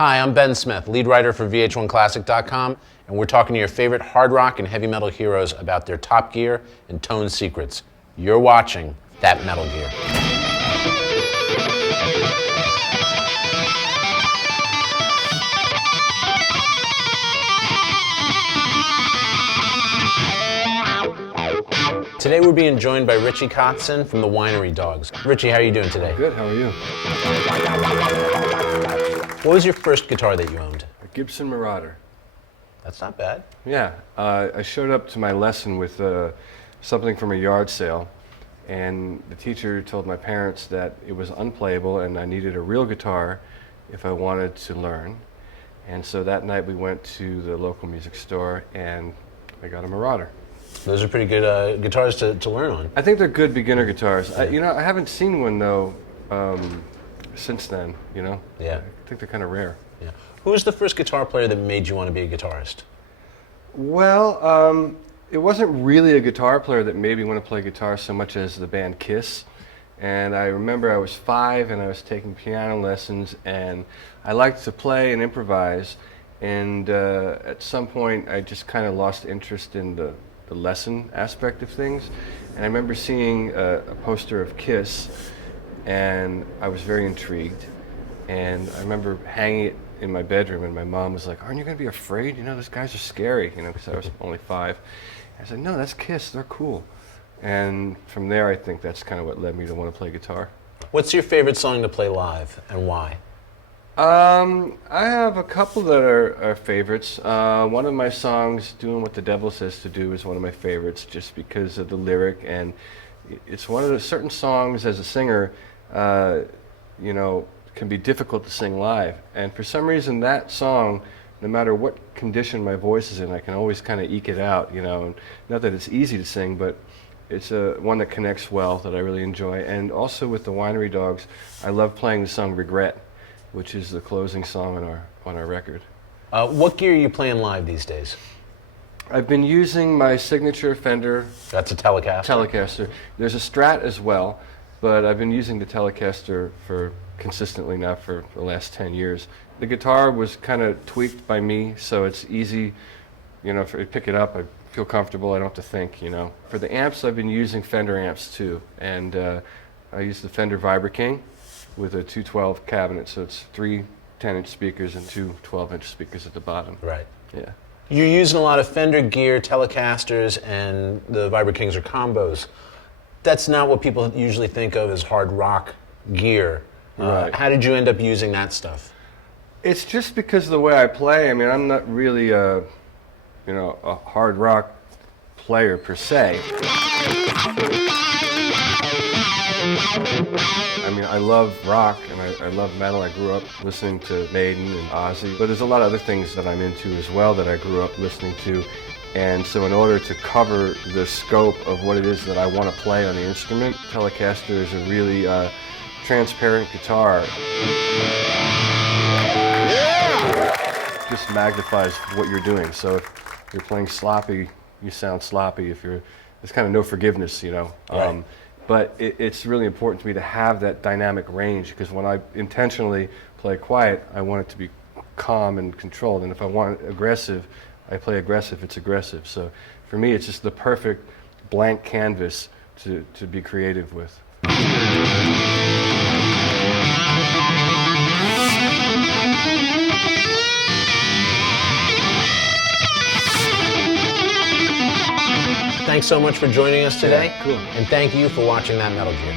Hi, I'm Ben Smith, lead writer for VH1Classic.com, and we're talking to your favorite hard rock and heavy metal heroes about their top gear and tone secrets. You're watching That Metal Gear. Today we're being joined by Richie Kotzen from the Winery Dogs. Richie, how are you doing today? Good, how are you? What was your first guitar that you owned? A Gibson Marauder. That's not bad. Yeah, I showed up to my lesson with something from a yard sale, and the teacher told my parents that it was unplayable and I needed a real guitar if I wanted to learn. And so that night we went to the local music store and I got a Marauder. Those are pretty good guitars to learn on. I think they're good beginner guitars. I haven't seen one though since then, Yeah. I think they're kind of rare. Yeah. Who was the first guitar player that made you want to be a guitarist? Well, it wasn't really a guitar player that made me want to play guitar so much as the band Kiss. And I remember I was 5 and I was taking piano lessons and I liked to play and improvise. And at some point I just kind of lost interest in the lesson aspect of things. And I remember seeing a poster of Kiss and I was very intrigued. And I remember hanging it in my bedroom and my mom was like, "Aren't you going to be afraid? Those guys are scary," because I was only 5. I said, "No, that's Kiss, they're cool." And from there I think that's kind of what led me to want to play guitar. What's your favorite song to play live and why? I have a couple that are favorites. One of my songs, "Doing What the Devil Says to Do," is one of my favorites just because of the lyric, and it's one of the certain songs as a singer, can be difficult to sing live. And for some reason that song, no matter what condition my voice is in, I can always kind of eke it out, and not that it's easy to sing, but it's one that connects well, that I really enjoy. And also with the Winery Dogs, I love playing the song "Regret," which is the closing song on our record. What gear are you playing live these days? I've been using my signature Fender. That's a Telecaster. Telecaster. There's a Strat as well, but I've been using the Telecaster consistently now for the last 10 years. The guitar was kind of tweaked by me, so it's easy, if I pick it up, I feel comfortable, I don't have to think, For the amps, I've been using Fender amps too, and I use the Fender Vibra King with a 212 cabinet, so it's 3 10-inch speakers and 2 12-inch speakers at the bottom. Right. Yeah. You're using a lot of Fender gear, Telecasters, and the Vibra Kings are combos. That's not what people usually think of as hard rock gear. Right. How did you end up using that stuff? It's just because of the way I play. I mean, I'm not really a hard rock player per se. I mean, I love rock and I love metal. I grew up listening to Maiden and Ozzy, but there's a lot of other things that I'm into as well that I grew up listening to. And so in order to cover the scope of what it is that I want to play on the instrument, Telecaster is a really transparent guitar. Yeah! Just magnifies what you're doing. So if you're playing sloppy, you sound sloppy. There's kind of no forgiveness, Right. But it's really important to me to have that dynamic range, because when I intentionally play quiet, I want it to be calm and controlled. And if I want aggressive, I play aggressive. It's aggressive. So for me, it's just the perfect blank canvas to be creative with. Thanks so much for joining us today. Yeah, cool. And thank you for watching That Metal Gear.